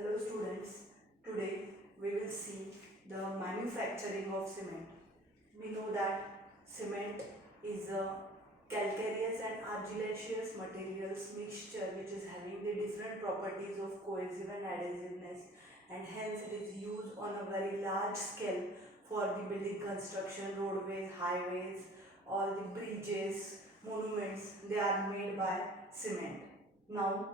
Hello students, today we will see the manufacturing of cement. We know that cement is a calcareous and argillaceous materials mixture which is having the different properties of cohesive and adhesiveness, and hence it is used on a very large scale for the building construction, roadways, highways, all the bridges, monuments, they are made by cement. Now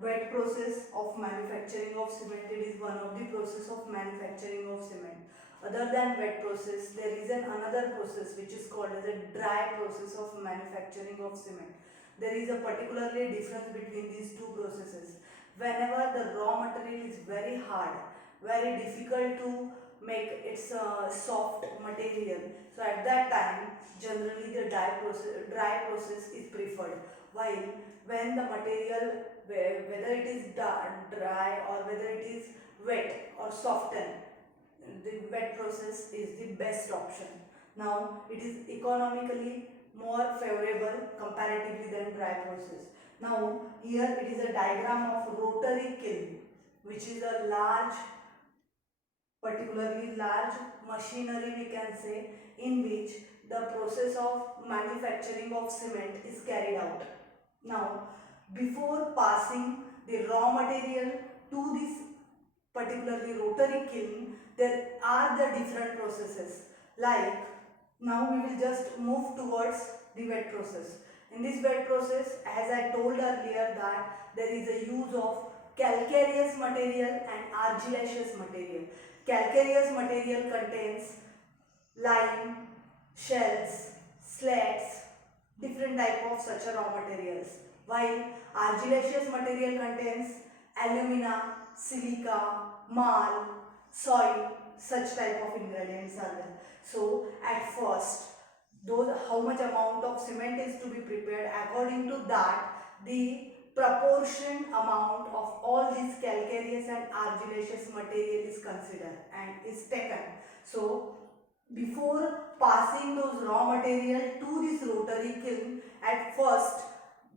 wet process of manufacturing of cement, it is one of the process of manufacturing of cement. Other than wet process, there is another process which is called as a dry process of manufacturing of cement. There is a particularly difference between these two processes. Whenever the raw material is very hard, very difficult to make its soft material, so at that time generally the dry process is preferred. While when the material, whether it is dry or whether it is wet or soften, the wet process is the best option. Now it is economically more favorable comparatively than dry process. Now here it is a diagram of rotary kiln, which is a large, particularly large machinery we can say, in which the process of manufacturing of cement is carried out. Now before passing the raw material to this particularly rotary kiln, there are the different processes. Like now we will just move towards the wet process. In this wet process, as I told earlier, that there is a use of calcareous material and argillaceous material. Calcareous material contains lime, shells, slates, different type of such a raw materials, while argillaceous material contains alumina, silica, marl, soil, such type of ingredients are there. So at first, those how much amount of cement is to be prepared, according to that the proportion amount of all these calcareous and argillaceous material is considered and is taken. So before passing those raw material to this rotary kiln, at first,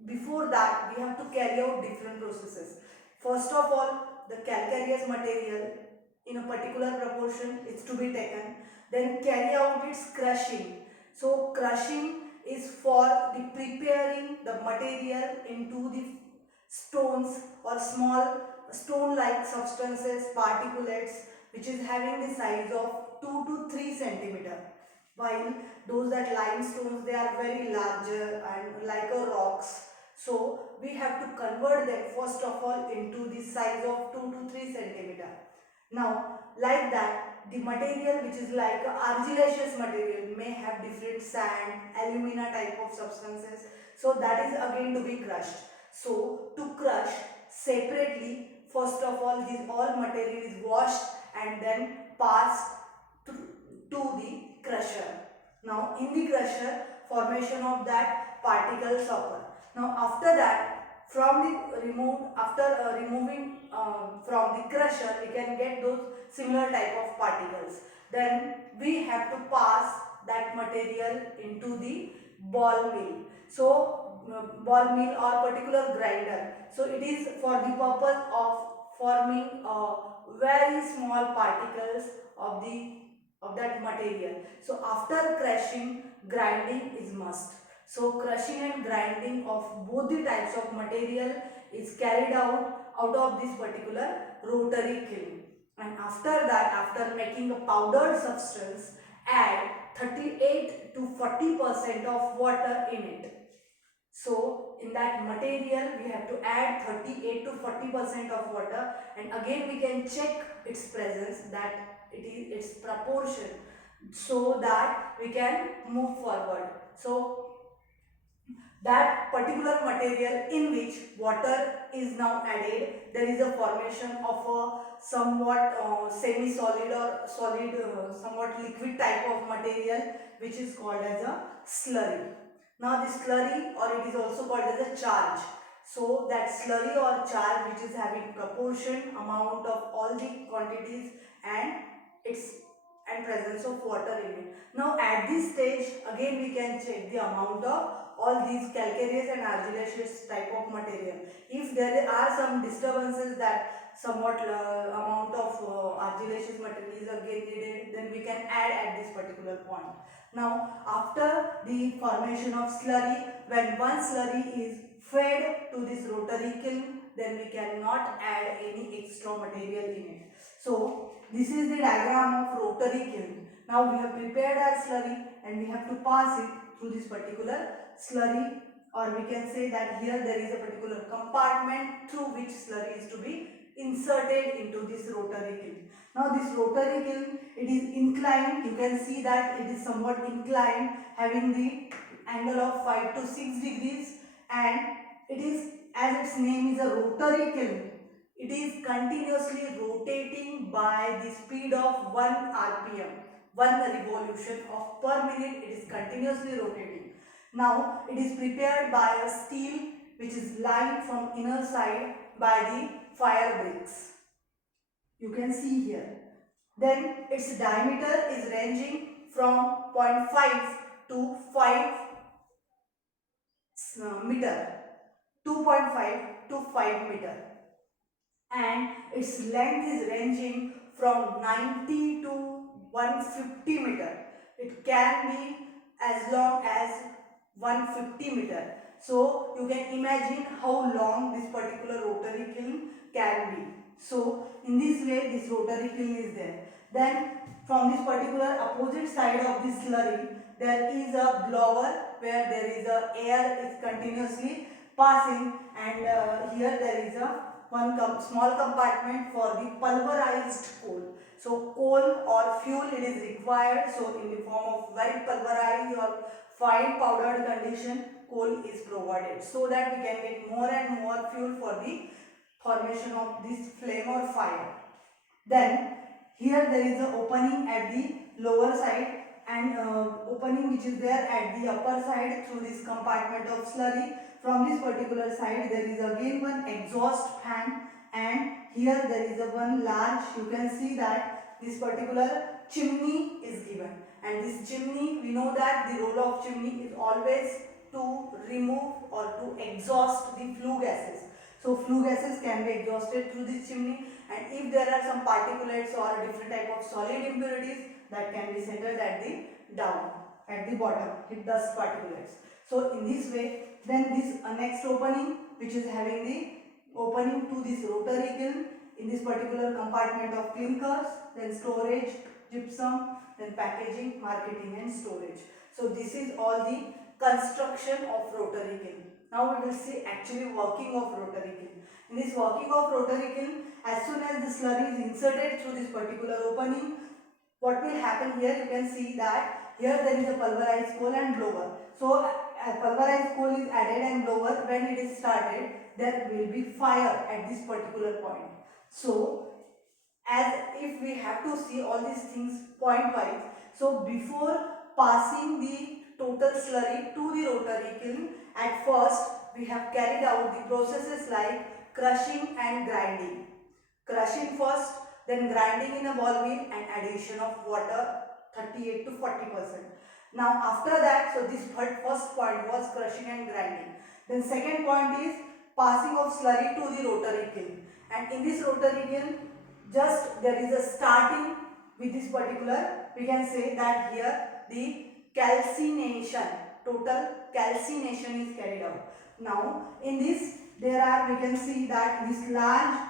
before that we have to carry out different processes. First of all, the calcareous material in a particular proportion is to be taken, then carry out its crushing. So crushing is for the preparing the material into the stones or small stone like substances, particulates, which is having the size of 2 to 3 centimeter, while those that limestones, they are very larger and like a rocks. So we have to convert them first of all into the size of 2 to 3 centimeter. Now like that, the material which is like argillaceous material may have different sand, alumina type of substances, so that is again to be crushed. So to crush separately, first of all this all material is washed and then passed to the crusher. Now in the crusher, formation of that particles occur. Now after that, from the removing from the crusher, we can get those similar type of particles. Then we have to pass that material into the ball mill. So ball mill or particular grinder. So it is for the purpose of forming very small particles of the of that material. So after crushing, grinding is must. So crushing and grinding of both the types of material is carried out of this particular rotary kiln. And after that, after making a powdered substance, add 38 to 40% of water in it. So in that material we have to add 38 to 40% of water, and again we can check its presence, that it is its proportion, so that we can move forward. So that particular material in which water is now added, there is a formation of a somewhat semi-solid or solid, somewhat liquid type of material, which is called as a slurry. Now this slurry, or it is also called as a charge. So that slurry or charge which is having proportion amount of all the quantities and its and presence of water in it. Now at this stage again we can check the amount of all these calcareous and argillaceous type of material. If if there are some disturbances that somewhat amount of argillaceous material is again needed, then we can add at this particular point. Now after the formation of slurry, when one slurry is fed to this rotary kiln, then we cannot add any extra material in it. So this is the diagram of rotary kiln. Now we have prepared our slurry and we have to pass it through this particular slurry, or we can say that here there is a particular compartment through which slurry is to be inserted into this rotary kiln. Now this rotary kiln, it is inclined. You can see that it is somewhat inclined, having the angle of 5 to 6 degrees, and it is, as its name is a rotary kiln, it is continuously rotating by the speed of 1 rpm, 1 revolution of per minute. It is continuously rotating. Now it is prepared by a steel which is lined from inner side by the fire bricks. You can see here. Then its diameter is ranging from 0.5 to 5 meter, 2.5 to 5 meter, and its length is ranging from 90 to 150 meter. It can be as long as 150 meter. So you can imagine how long this particular rotary kiln can be. So in this way this rotary kiln is there. Then from this particular opposite side of this slurry, there is a blower where there is a air is continuously passing, and here there is a small compartment for the pulverized coal. So coal or fuel it is required. So in the form of very pulverized or fine powdered condition, coal is provided so that we can get more and more fuel for the formation of this flame or fire. Then here there is an opening at the lower side, and opening which is there at the upper side through this compartment of slurry. From this particular side there is again one exhaust fan, and here there is a one large, you can see that this particular chimney is given, and this chimney, we know that the role of chimney is always to remove or to exhaust the flue gases. So flue gases can be exhausted through this chimney, and if there are some particulates or different type of solid impurities, that can be settled at the down, at the bottom, with dust particulates. So in this way, then this next opening which is having the opening to this rotary kiln, in this particular compartment of clinkers, then storage, gypsum, then packaging, marketing and storage. So this is all the construction of rotary kiln. Now we will see actually working of rotary kiln. In this working of rotary kiln, as soon as the slurry is inserted through this particular opening, what will happen here, you can see that here there is a pulverized coal and blower. So pulverized coal is added and blower, when it is started, there will be fire at this particular point. So as if we have to see all these things point wise, so before passing the total slurry to the rotary kiln, at first we have carried out the processes like crushing and grinding. Crushing first, then grinding in a ball mill and addition of water 38 to 40%. Now after that, so this first point was crushing and grinding. Then second point is passing of slurry to the rotary kiln, and in this rotary kiln just there is a starting with this particular, we can say that here the calcination, total calcination is carried out. Now in this there are, we can see that this large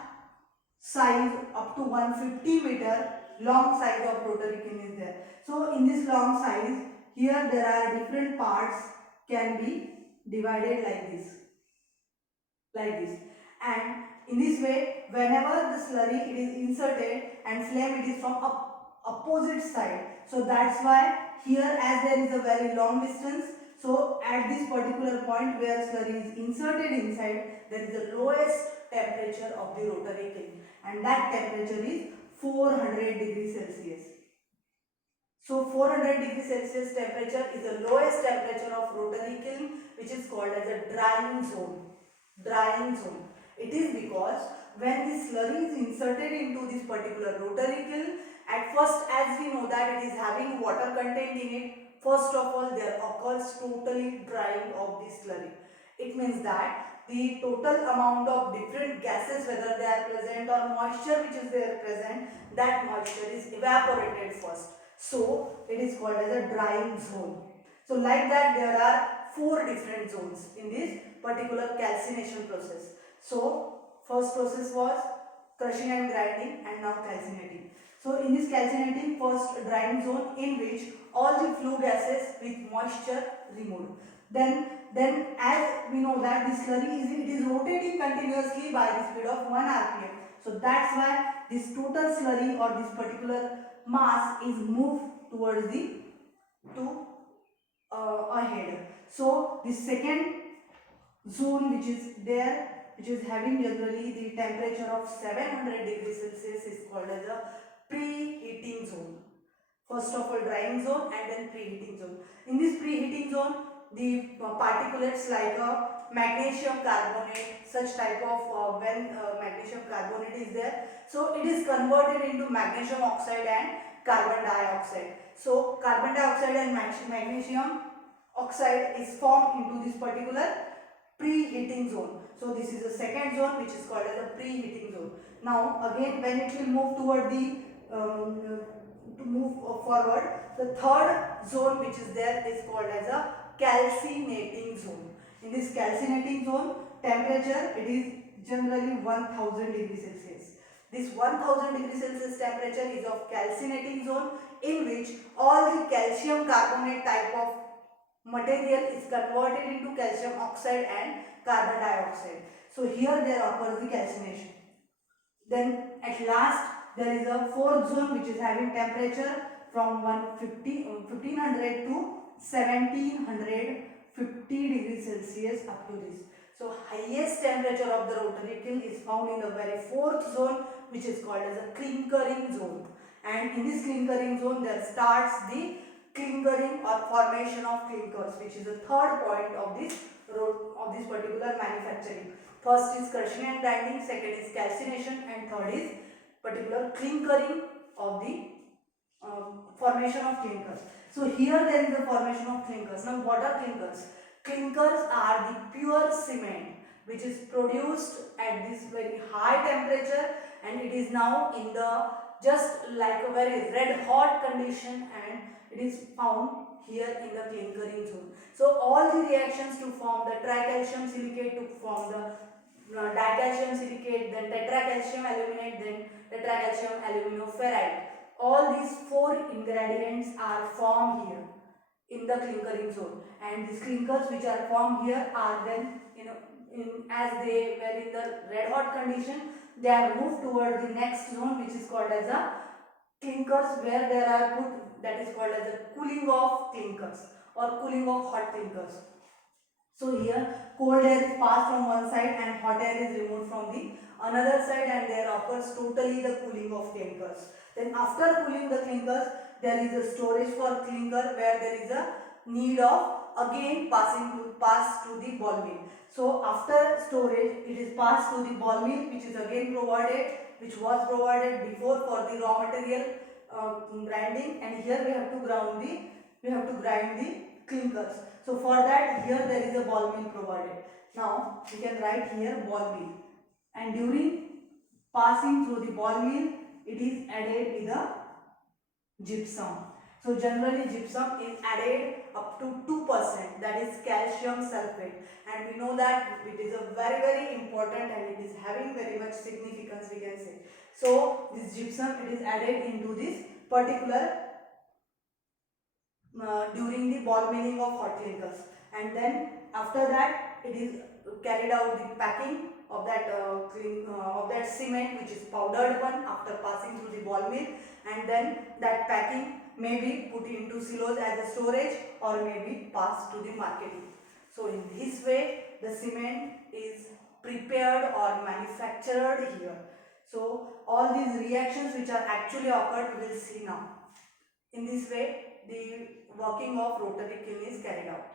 size up to 150 meter long size of rotary kiln is there. So in this long size, here there are different parts can be divided like this, and in this way whenever the slurry it is inserted and flame it is from opposite side, so that's why here as there is a very long distance, so at this particular point where slurry is inserted inside, there is the lowest temperature of the rotary kiln, and that temperature is 400 degrees Celsius. So 400 degrees Celsius temperature is the lowest temperature of rotary kiln, which is called as a drying zone. Drying zone. It is because when the slurry is inserted into this particular rotary kiln, at first as we know that it is having water content in it, first of all there occurs totally drying of the slurry. It means that the total amount of different gases, whether they are present or moisture which is there present, that moisture is evaporated first. So it is called as a drying zone. So like that there are 4 different zones in this particular calcination process. So first process was crushing and grinding, and now calcinating. So in this calcinating, first drying zone, in which all the flue gases with moisture removed. Then as we know that the slurry is rotating continuously by the speed of 1 rpm. So that's why this total slurry or this particular mass is moved towards the to ahead. So the second zone which is there, which is having generally the temperature of 700 degrees Celsius, is called as a preheating zone. First of all drying zone and then preheating zone. In this preheating zone, the particulates like magnesium carbonate, such type of when magnesium carbonate is there, so it is converted into magnesium oxide and carbon dioxide. So carbon dioxide and magnesium oxide is formed into this particular preheating zone. So this is the second zone which is called as a preheating zone. Now again when it will move toward the to move forward, the third zone which is there is called as a calcinating zone. In this calcinating zone, temperature it is generally 1000 degrees Celsius. This 1000 degrees Celsius temperature is of calcinating zone, in which all the calcium carbonate type of material is converted into calcium oxide and carbon dioxide. So here there occurs the calcination. Then at last there is a fourth zone which is having temperature from 1500 to 1750 degrees Celsius up to this. So highest temperature of the rotary kiln is found in the very fourth zone, which is called as a clinkering zone. And in this clinkering zone there starts the clinkering or formation of clinkers, which is the third point of this particular manufacturing. First is crushing and grinding, second is calcination, and third is particular clinkering of the formation of clinkers. So here there is a formation of clinkers. Now what are clinkers? Clinkers are the pure cement which is produced at this very high temperature, and it is now in the just like a very red hot condition, and it is found here in the clinkering zone. So all the reactions to form the tricalcium silicate, to form the dicalcium silicate, then tetracalcium aluminate, then tetracalcium aluminoferrite, all these 4 ingredients are formed here in the clinkering zone, and these clinkers which are formed here are then as they were in the red hot condition, they are moved toward the next zone which is called as a clinkers, where there are put, that is called as a cooling off clinkers or cooling off hot clinkers. So here cold air is passed from one side and hot air is removed from the another side, and there occurs totally the cooling of clinkers. Then after cooling the clinkers, there is a storage for clinker, where there is a need of again pass to the ball mill. So after storage, it is passed to the ball mill, which is again provided, which was provided before for the raw material grinding, and here we have to grind the clinkers. So for that, here there is a ball mill provided. Now we can write here ball mill, and during passing through the ball mill, it is added with a gypsum. So generally gypsum is added up to 2%, that is calcium sulfate, and we know that it is a very important and it is having very much significance, we can say. So this gypsum, it is added into this particular during the ball milling of hot clinkers, and then after that it is carried out the packing of that of that cement, which is powdered one, after passing through the ball mill, and then that packing may be put into silos as a storage or may be passed to the marketing. So in this way the cement is prepared or manufactured here. So all these reactions which are actually occurred we will see now. In this way the working of rotary kiln is carried out.